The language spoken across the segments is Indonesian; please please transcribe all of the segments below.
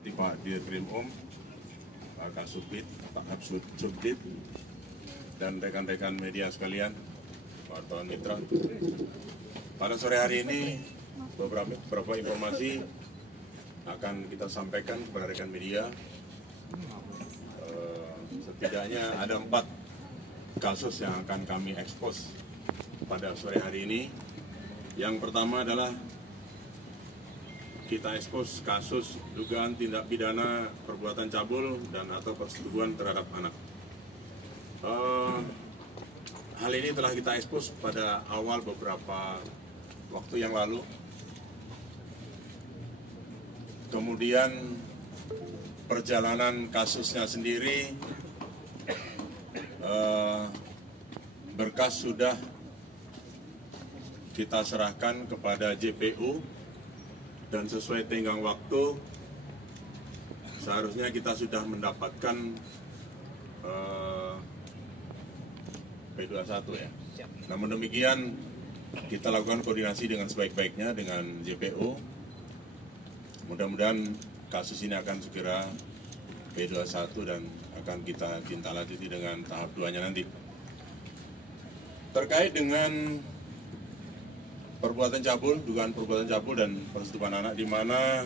Pak Dirkrim Pak Kasubdit, Pak Subdit, dan rekan-rekan media sekalian, wartawan mitra. Pada sore hari ini beberapa informasi akan kita sampaikan kepada rekan media. Setidaknya ada 4 kasus yang akan kami ekspos pada sore hari ini. Yang pertama adalah kita ekspos kasus dugaan tindak pidana perbuatan cabul dan atau persetubuhan terhadap anak. Hal ini telah kita ekspos pada awal beberapa waktu yang lalu. Kemudian perjalanan kasusnya sendiri, berkas sudah kita serahkan kepada JPU. Dan sesuai tenggang waktu, seharusnya kita sudah mendapatkan P21 ya. Namun demikian, kita lakukan koordinasi dengan sebaik-baiknya dengan JPU. Mudah-mudahan kasus ini akan segera P21 dan akan kita tindaklanjuti dengan tahap 2-nya nanti. Terkait dengan perbuatan cabul, dugaan perbuatan cabul dan persetubuhan anak, di mana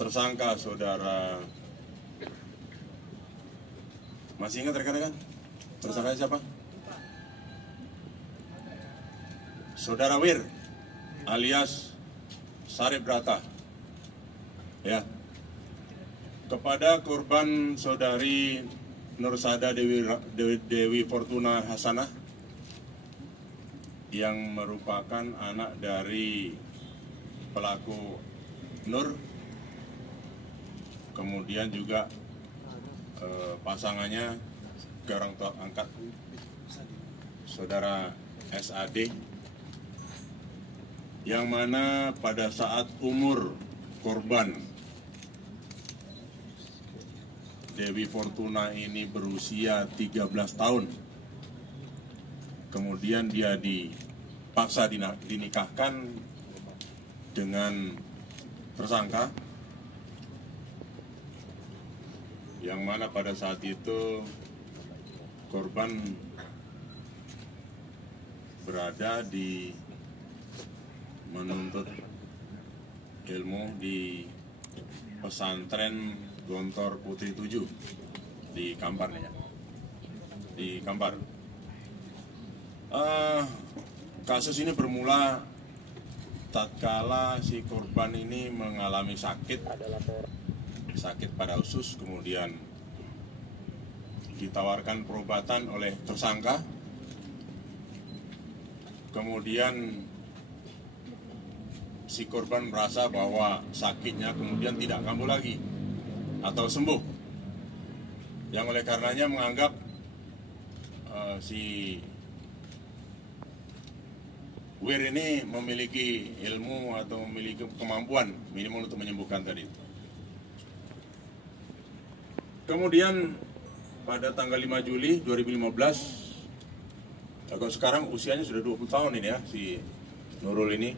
tersangka saudara, masih ingat rekan-rekan? Tersangka siapa? Saudara Wir alias Sarip Brata, ya. Kepada korban saudari Nursada Dewi Fortuna Hasanah yang merupakan anak dari pelaku Nur, kemudian juga pasangannya ke orang tua angkat saudara SAD, yang mana pada saat umur korban Dewi Fortuna ini berusia 13 tahun. Kemudian dia dipaksa dinikahkan dengan tersangka, yang mana pada saat itu korban berada di menuntut ilmu di pesantren Gontor Putri 7 di Kampar ya. Di Kampar. Kasus ini bermula tatkala si korban ini mengalami sakit pada usus, kemudian ditawarkan perobatan oleh tersangka, kemudian si korban merasa bahwa sakitnya kemudian tidak kambuh lagi atau sembuh, yang oleh karenanya menganggap si Wir ini memiliki ilmu atau memiliki kemampuan minimal untuk menyembuhkan tadi. Kemudian pada tanggal 5 Juli 2015, kalau sekarang usianya sudah 20 tahun ini ya, si Nurul ini.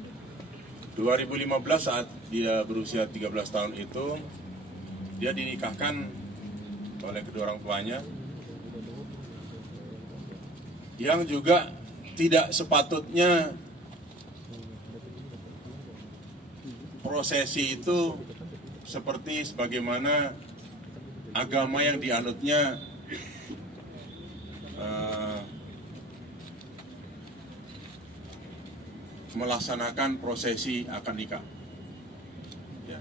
2015 saat dia berusia 13 tahun itu, dia dinikahkan oleh kedua orang tuanya, yang juga tidak sepatutnya prosesi itu seperti sebagaimana agama yang dianutnya melaksanakan prosesi akad nikah. Ya.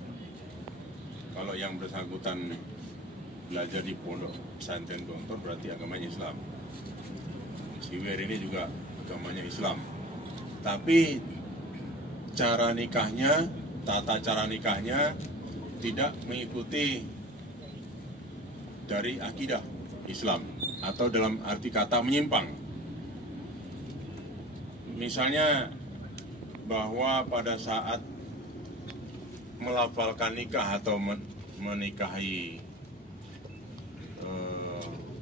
Kalau yang bersangkutan belajar di pondok pesantren Gontor berarti agamanya Islam. Si Wir ini juga agamanya Islam. Tapi cara nikahnya, tata cara nikahnya tidak mengikuti dari akidah Islam atau dalam arti kata menyimpang. Misalnya bahwa pada saat melafalkan nikah atau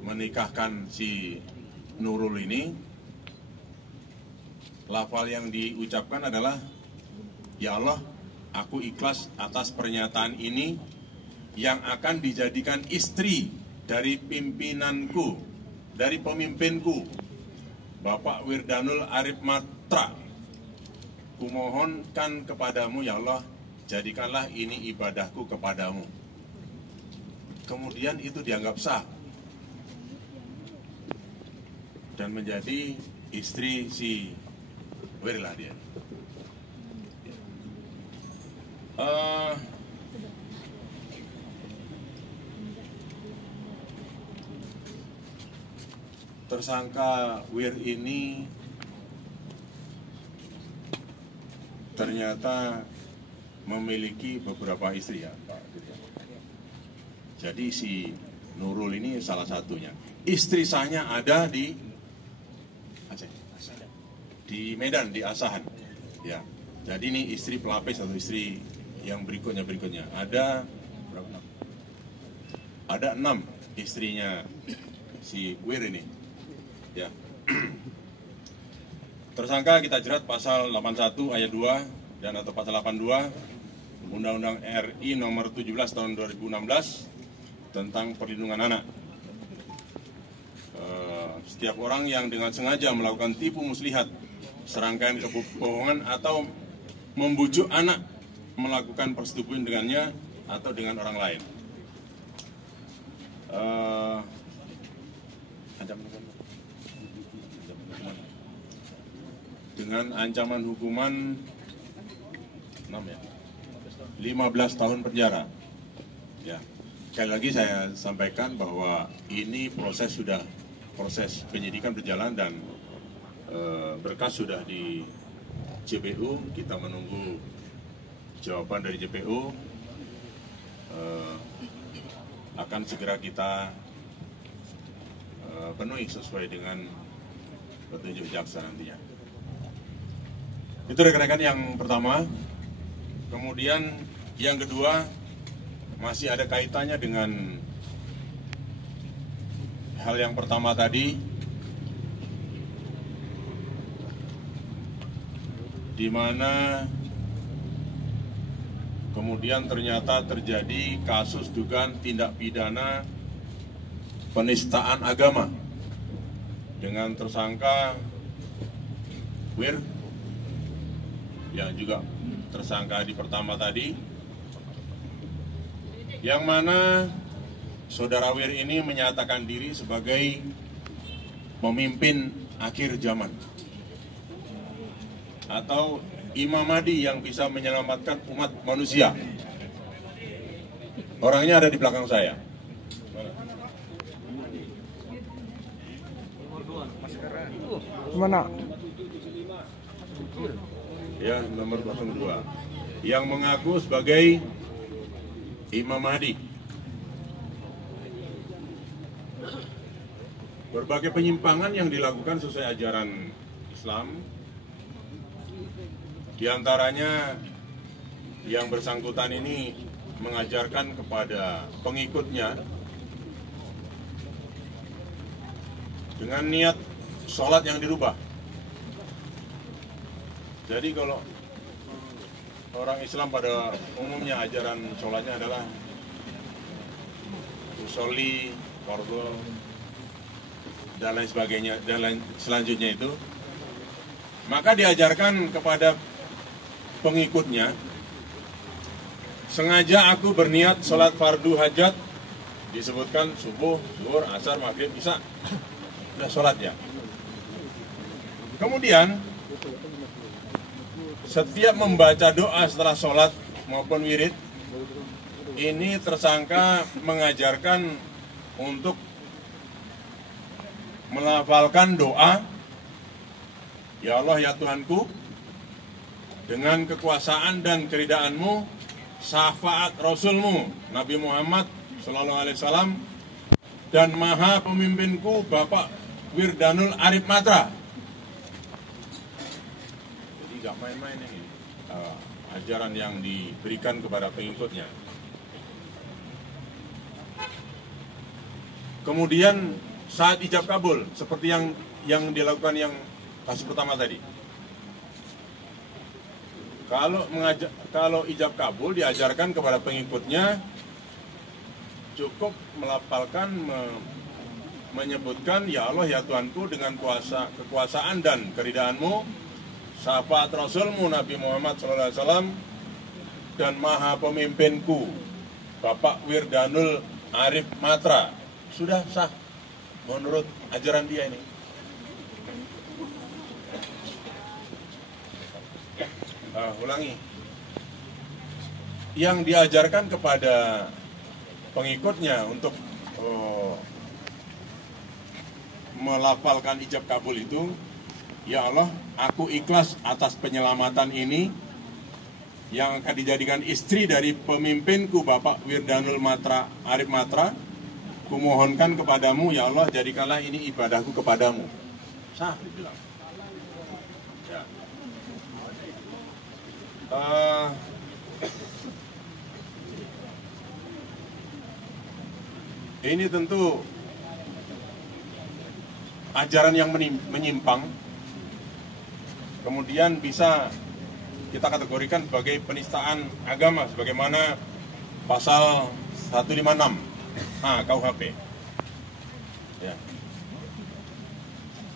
menikahkan si Nurul ini, lafal yang diucapkan adalah, ya Allah, aku ikhlas atas pernyataan ini yang akan dijadikan istri dari pimpinanku, dari pemimpinku, Bapak Wirdanul Arif Matra. Kumohonkan kepadamu ya Allah, jadikanlah ini ibadahku kepadamu. Kemudian itu dianggap sah dan menjadi istri si Wir lah dia. Tersangka Wir ini ternyata memiliki beberapa istri ya, Pak. Jadi si Nurul ini salah satunya. Istri sahnya ada di Aceh, di Medan, di Asahan. Ya, jadi ini istri pelapis atau istri yang berikutnya ada berapa? Ada 6 istrinya si Wir ini. Ya. Tersangka kita jerat pasal 81 ayat 2 dan atau pasal 82 Undang-Undang RI nomor 17 tahun 2016 tentang perlindungan anak. Setiap orang yang dengan sengaja melakukan tipu muslihat, serangkaian kebohongan atau membujuk anak melakukan persetubuhan dengannya atau dengan orang lain. Dengan ancaman hukuman 15 tahun penjara. Ya. Sekali lagi saya sampaikan bahwa ini proses penyidikan berjalan dan berkas sudah di JPU. Kita menunggu jawaban dari JPU. Akan segera kita penuhi sesuai dengan petunjuk jaksa nantinya. Itu rekan-rekan yang pertama. Kemudian yang kedua masih ada kaitannya dengan hal yang pertama tadi, di mana kemudian ternyata terjadi kasus dugaan tindak pidana penistaan agama dengan tersangka Wir yang juga tersangka di pertama tadi, yang mana saudara Wir ini menyatakan diri sebagai pemimpin akhir zaman atau Imam Mahdi yang bisa menyelamatkan umat manusia. Orangnya ada di belakang saya. Mana? Ya, nomor 02. Yang mengaku sebagai Imam Mahdi. Berbagai penyimpangan yang dilakukan sesuai ajaran Islam, di antaranya yang bersangkutan ini mengajarkan kepada pengikutnya dengan niat sholat yang dirubah. Jadi kalau orang Islam pada umumnya ajaran sholatnya adalah usolli, fardhu, dan lain sebagainya, dan lain selanjutnya itu, maka diajarkan kepada pengikutnya, sengaja aku berniat sholat fardu hajat, disebutkan subuh, zuhur, asar, maghrib, isya, udah sholat ya. Kemudian setiap membaca doa setelah sholat maupun wirid, ini tersangka mengajarkan untuk melafalkan doa, ya Allah ya Tuhanku, dengan kekuasaan dan keridaanmu, syafaat Rasulmu Nabi Muhammad SAW, dan maha pemimpinku Bapak Wirdanul Arif Matra. Jadi gak main-main ini ajaran yang diberikan kepada pengikutnya. Kemudian saat ijab kabul, seperti yang dilakukan yang kasus pertama tadi, Kalau ijab kabul diajarkan kepada pengikutnya, cukup melafalkan, menyebutkan, ya Allah ya Tuhanku, dengan kekuasaan dan keridaanmu, syafaat Rasulmu Nabi Muhammad SAW, dan maha pemimpinku Bapak Wirdanul Arif Matra. Sudah sah menurut ajaran dia ini. Ulangi. Yang diajarkan kepada pengikutnya untuk melafalkan ijab kabul itu, ya Allah, aku ikhlas atas penyelamatan ini yang akan dijadikan istri dari pemimpinku Bapak Wirdanul Matra Arif Matra. Kumohonkan kepadamu, ya Allah, jadikanlah ini ibadahku kepadamu. Sah. Ya. Ini tentu ajaran yang menyimpang, kemudian bisa kita kategorikan sebagai penistaan agama, sebagaimana pasal 156 KUHP. Ya.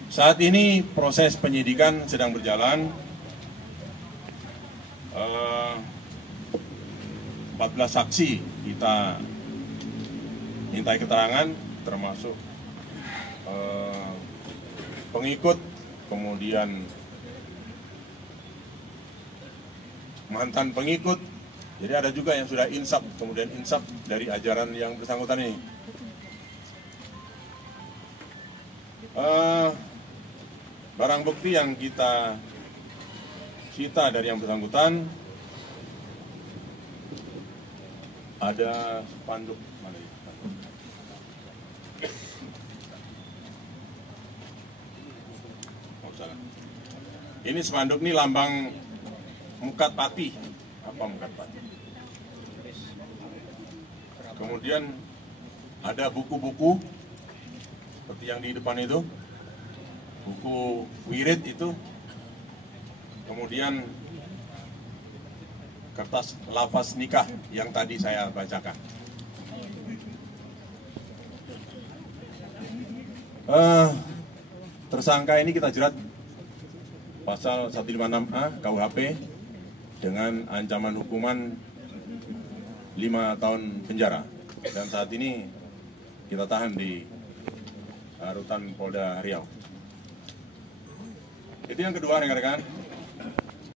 Saat ini proses penyidikan sedang berjalan. 14 saksi kita mintai keterangan, termasuk pengikut, kemudian mantan pengikut. Jadi ada juga yang sudah insaf, kemudian insaf dari ajaran yang bersangkutan ini. Barang bukti yang kita sita dari yang bersangkutan ada spanduk. Mana ya? Oh, salah. Ini spanduk ini lambang Mukat Pati. Apa Mukat Pati? Kemudian ada buku-buku seperti yang di depan itu, buku wirid itu. Kemudian kertas lafaz nikah yang tadi saya bacakan. Tersangka ini kita jerat pasal 156A KUHP dengan ancaman hukuman 5 tahun penjara. Dan saat ini kita tahan di Rutan Polda Riau. Itu yang kedua, rekan-rekan.